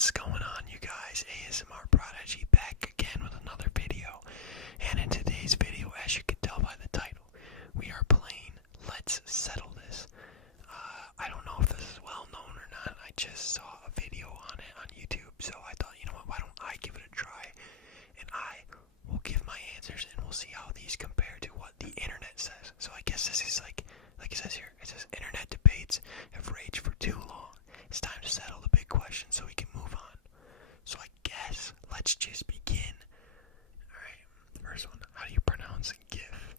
What's going on, you guys? ASMR Prodigy back again with another video. And in today's video, as you can tell by the title, we are playing Let's Settle This. I don't know if this is well known or not. I just saw a video on it on YouTube, so I thought, you know what, why don't I give it a try? And I will give my answers and we'll see how these compare to what the internet says. So I guess this is like it says here, it says internet debates have raged for too long. It's time to settle the big question so we can move on. So I guess let's just begin. Alright, first one. How do you pronounce GIF?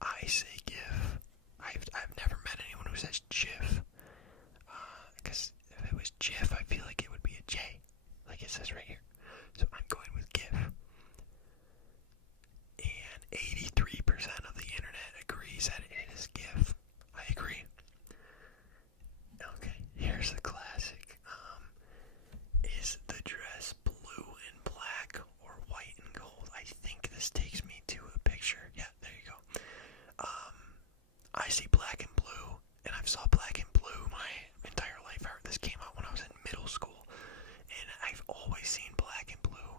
I say GIF. I've never met anyone who says GIF. Because if it was GIF, I feel like it would be a J. Like it says right here. So I'm going with GIF. And 83% of the internet agrees that it is GIF. I agree. Okay, here's the classic. Is the dress blue and black or white and gold? I think this takes me to a picture. Yeah, there you go. I see black and blue, and I've saw black and blue my entire life. This came out when I was in middle school, and I've always seen black and blue.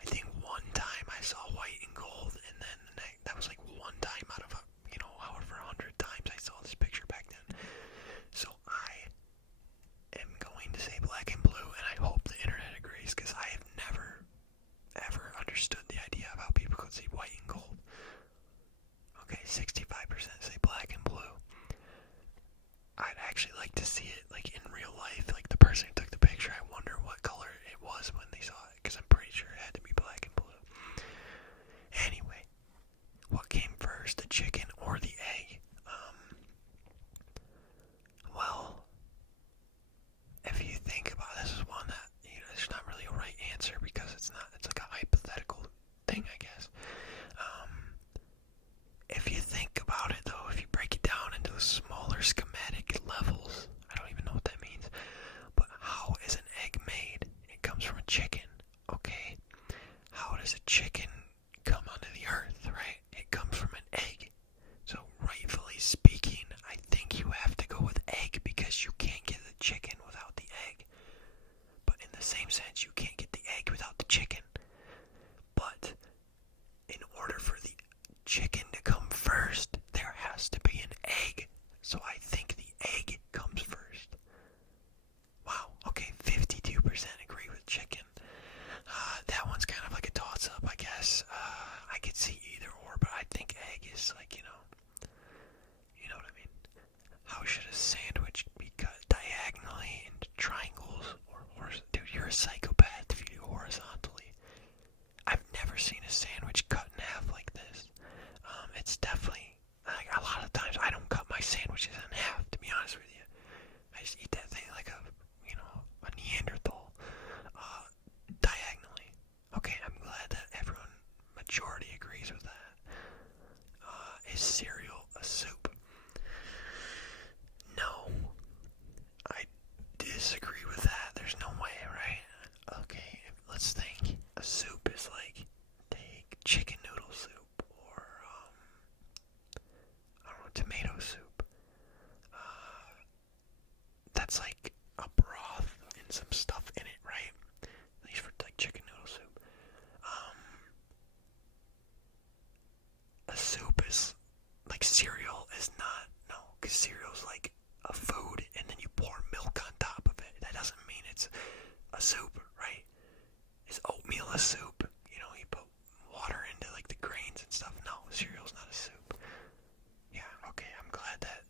I think one time I saw white and gold, and then that was like one time out of however 100 times I saw this picture back then. So I am going to say black and blue, and I hope the internet agrees, because I have never ever understood the idea of how people could see white and gold. Okay, 65% say black and blue. I'd actually like to see it like in real life, like the person who took the picture. I wonder what color it was when they saw it, because I'm pretty sure it had to be black and blue. Anyway, what came first, the chicken or the egg? Well, if you think about it, this is one that, there's not really a right answer, because it's like a hypothetical thing, I guess. If you think about it, though, if you break it down into the smaller schematic levels, I don't even know what that means, but how is an egg made? It comes from a chicken, okay? How does a chicken come onto the earth, right? It comes from an egg. So, rightfully speaking, I think you have to go with egg, because you can't get the chicken without the egg. But in the same sense, you can't get the egg without the chicken. But in order for the chicken to come first, there has to be an egg. So I think the egg comes first. Wow, okay, 52% agree with chicken. That one's kind of like a toss-up, I guess. I could see either or, but I think egg is like, you know what I mean? How should a sandwich be cut? Diagonally into triangles or horizontal? Dude, you're a psychopath if you do horizontally. I've never seen a sandwich cut in half like this. It's definitely, like, a lot of times I don't cut my sandwiches in half, to be honest with you. I just eat that thing like a Neanderthal. Diagonally. Okay, I'm glad that everyone, majority, agrees with that. Is cereal a soup? No. I disagree with that. There's no way, right? Okay, let's think. A soup is like, take chicken noodle soup, or, I don't know, tomato soup. That's like a broth and some stuff in it, right? At least for like chicken noodle soup. A soup is like cereal is not, no, because cereal's like a food and then you pour milk on top of it. That doesn't mean it's a soup, right? Is oatmeal a soup? You put water into like the grains and stuff. No, cereal's not a soup. Yeah, okay, I'm glad that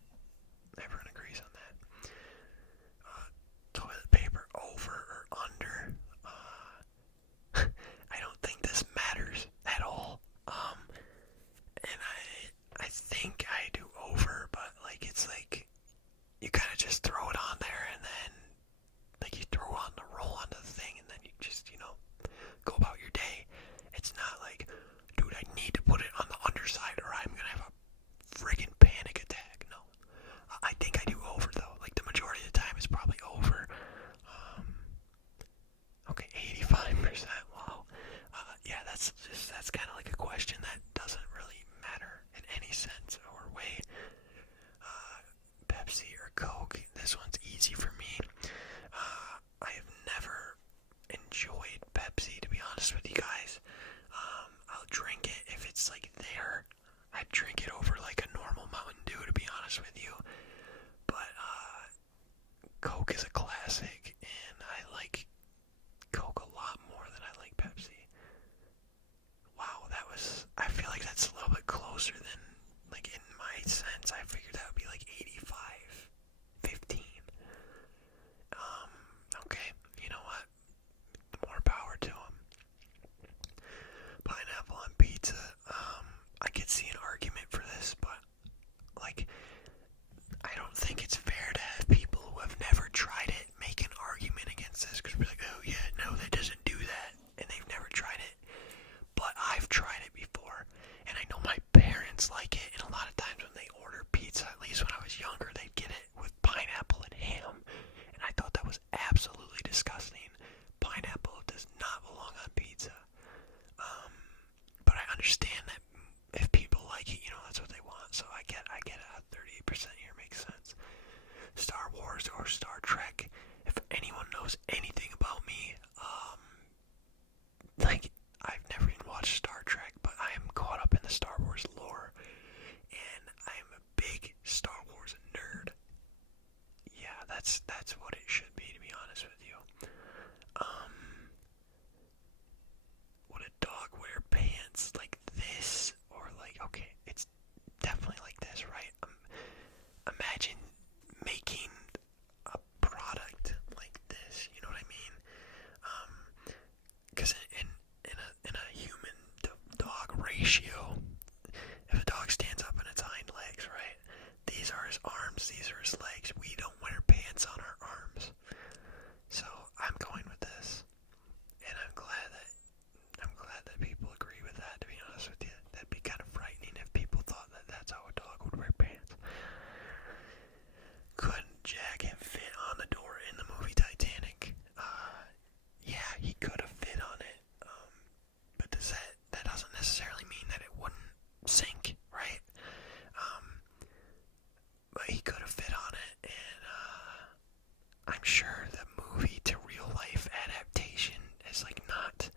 everyone agrees on that. Toilet paper over or under? I don't think this matters at all. And I think I do over, but like it's like you kind of just throw it on there, and then like you throw on the roll onto the thing, and then you just go about your day. It's not like, dude, I need to put it on the underside or I'm gonna have a friggin' panic attack. No, I think I do over, though. Like the majority of the time, it's probably over. Okay, 85%. Wow. Yeah, that's kind of like a question that doesn't really matter in any sense or way. Pepsi or Coke? This one's easy for me. I have never honest with you guys. I'll drink it if it's like there. I'd drink it over like a normal Mountain Dew, to be honest with you. But Coke is a classic, and I like Coke a lot more than I like Pepsi. Wow, I feel like that's a little bit closer than, like, in my sense, I figured that would be like 85-15. Okay, you know what? More power to them. Pineapple on pizza. I could see an argument for this, but, like, I don't think it's fair to have people who have never tried it make an argument against this, because we're like, oh yeah, no, that doesn't do that, and they've never tried it. But I've tried it before, and I know my parents like it, and a lot of times when they order pizza, at least when I was younger, they'd get it with pineapple and ham, and I thought that was absolutely disgusting. Pineapple does not belong on pizza. But I understand that if people like it, that's what they want, so I get it. 38% here makes sense. Star Wars or Star Trek. If anyone knows anything about me, like, I've never even watched Star Trek, but I am caught up in the Star Wars lore, and I am a big Star Wars nerd. Yeah, that's what it should be, to be honest with you. Would a dog wear pants like this, or like, okay, it's definitely like this, right? Imagine making a product like this, you know what I mean? Because in a human dog ratio, if a dog stands up on its hind legs, right? These are his arms, these are his legs. We don't wear pants on our arms. So I'm going with this, and I'm glad that people agree with that, to be honest with you. That'd be kind of frightening if people thought that that's how a dog would wear pants. Couldn't Jack have fit on the door in the movie Titanic? Yeah, he could have fit on it. But that doesn't necessarily mean that it wouldn't sink, right? But he could have fit on it, and I'm sure the movie to real life adaptation is like not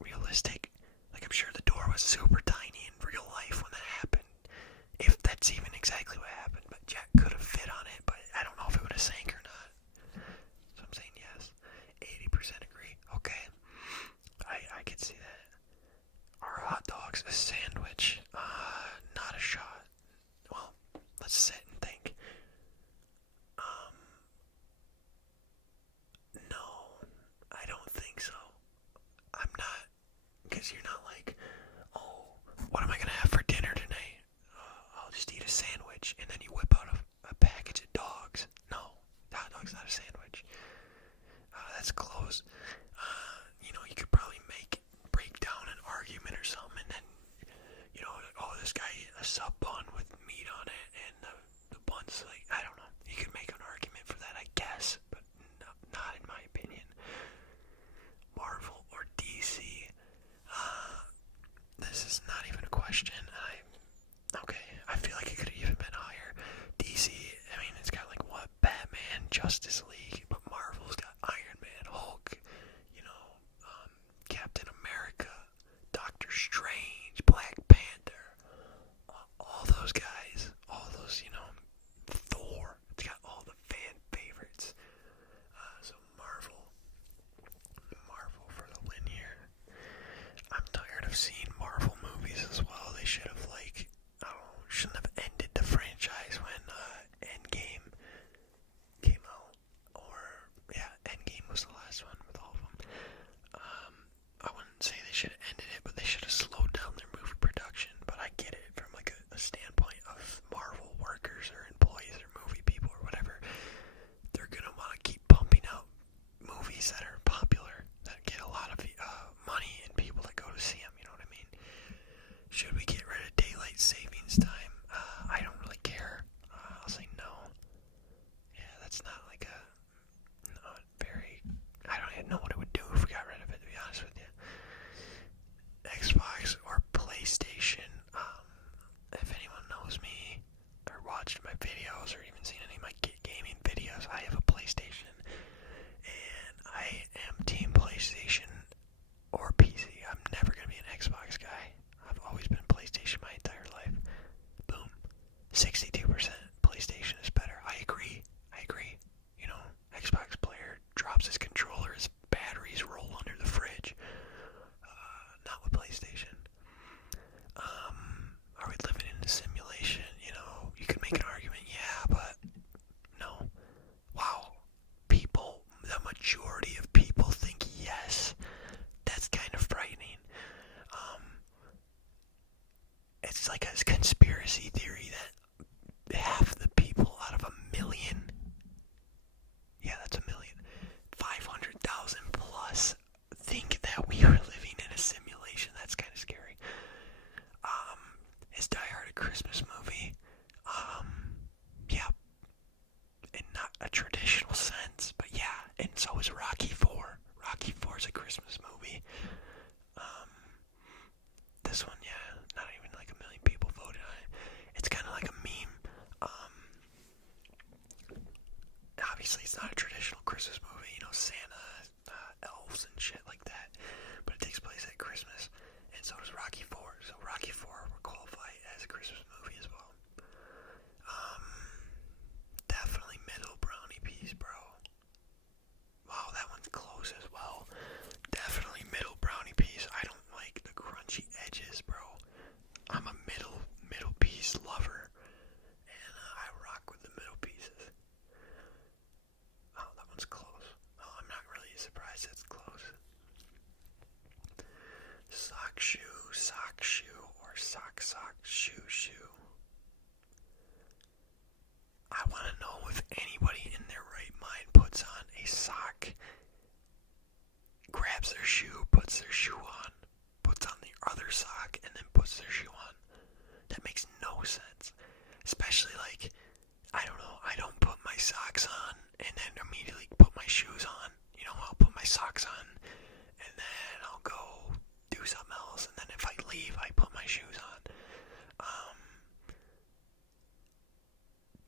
realistic. Like, I'm sure the door was super tiny in real life when that happened, if that's even exactly what happened. But Jack could have fit on it, but I don't know if it would have sank or not. So I'm saying yes. 80% agree. Okay, I could see that. Are hot dogs a sandwich? Not a shot. Well, let's sit and think. No, I don't think so. I'm not, because you're not like, oh, what am I gonna have for dinner tonight? I'll just eat a sandwich, and then you whip out a package of dogs. No, hot dog's not a sandwich. That's close. You could probably break down an argument or something, and then, oh, this guy ate a sub bun with meat on it, and the bun's like, I don't know. You could make an argument for that, I guess, but not in my opinion. Marvel or DC? This is not even a question. I feel like it could have even been higher. DC, I mean, it's got like what? Batman, Justice League, but Marvel's got Iron Man, Hulk, Captain America, Doctor Strange, Black Panther, all those guys, all those, Thor. It's got all the fan favorites. So Marvel for the win here. I'm tired of seeing Marvel movies as well. They should have, shouldn't have ended the franchise when Endgame came out. sock shoe or sock shoe shoe. I want to know if anybody in their right mind puts on a sock, grabs their shoe, puts their shoe on, puts on the other sock, and then puts their shoe on. That makes no sense. Especially like, I don't know, I don't put my socks on and then immediately put my shoes on. You know, I'll put my socks on and then I'll go do something else, and then if I leave, I put my shoes on.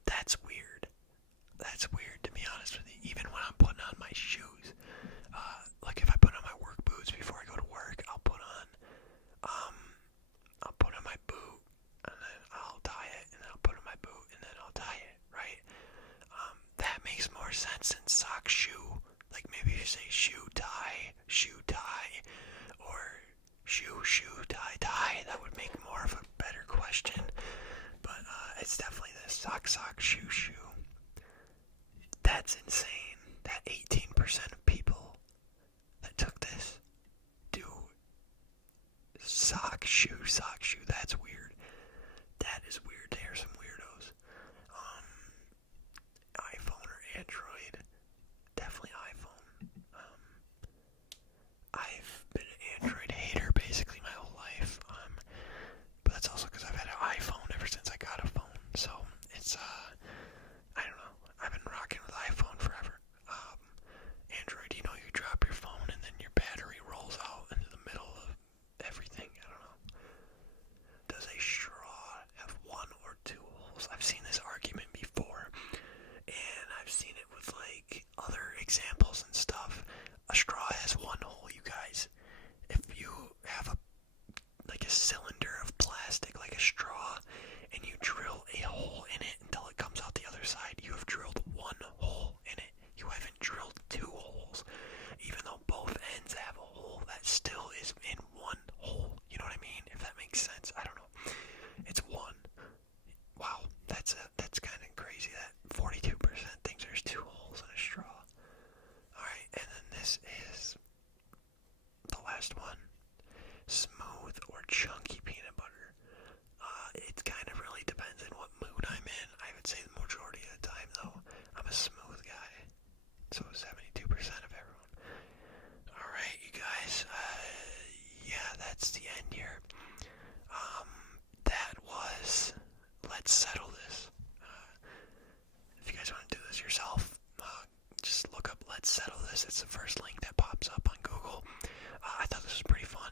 That's weird. That's weird, to be honest with you. Even when I'm putting on my shoes, like if I put on my work boots before I go to work, I'll put on my boot, and then I'll tie it, and then I'll put on my boot, and then I'll tie it, right? That makes more sense than sock shoe. Like maybe you say shoe tie, or shoe tie tie. That would make more of a better question. But it's definitely the sock shoe shoe. That's insane. That 18% of people that took this do sock shoe. That's weird. That is weird. They are some weirdos. iPhone or Android? Definitely iPhone. I've been an Android hater basically my whole life. But that's also because I've had an iPhone ever since I got a phone. So it's I don't know. I've been rocking with iPhone forever. Android, you drop your phone and then your battery rolls out into the middle of everything. I don't know. Does a straw have one or two holes? I've seen this argument before, and I've seen it with like other examples and stuff. A straw has one hole, you guys. If you have a cylinder of plastic like a straw and you drill a hole in it until it comes out the other side, you have drilled one hole in it. You haven't drilled two holes. Even though both ends have a hole, that still is in one hole. You know what I mean? If that makes sense. I don't know. It's one. Wow, that's kind of crazy that 42% thinks there's two holes in a straw. Alright, and then this is the last one. Smooth or chunky peanut butter. It kind of really depends on what mood I'm in. I would say the majority of the time, though, I'm a smooth guy. So 72% of everyone. Alright, you guys. Yeah, that's the end here. That was Let's Settle This. If you guys want to do this yourself, just look up Let's Settle This. It's the first link that pops up on Google. I thought this was pretty fun.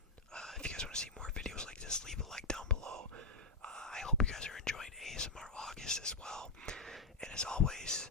If you guys want to see more videos like this, leave a like down below. I hope you guys are enjoying ASMR August as well. And as always,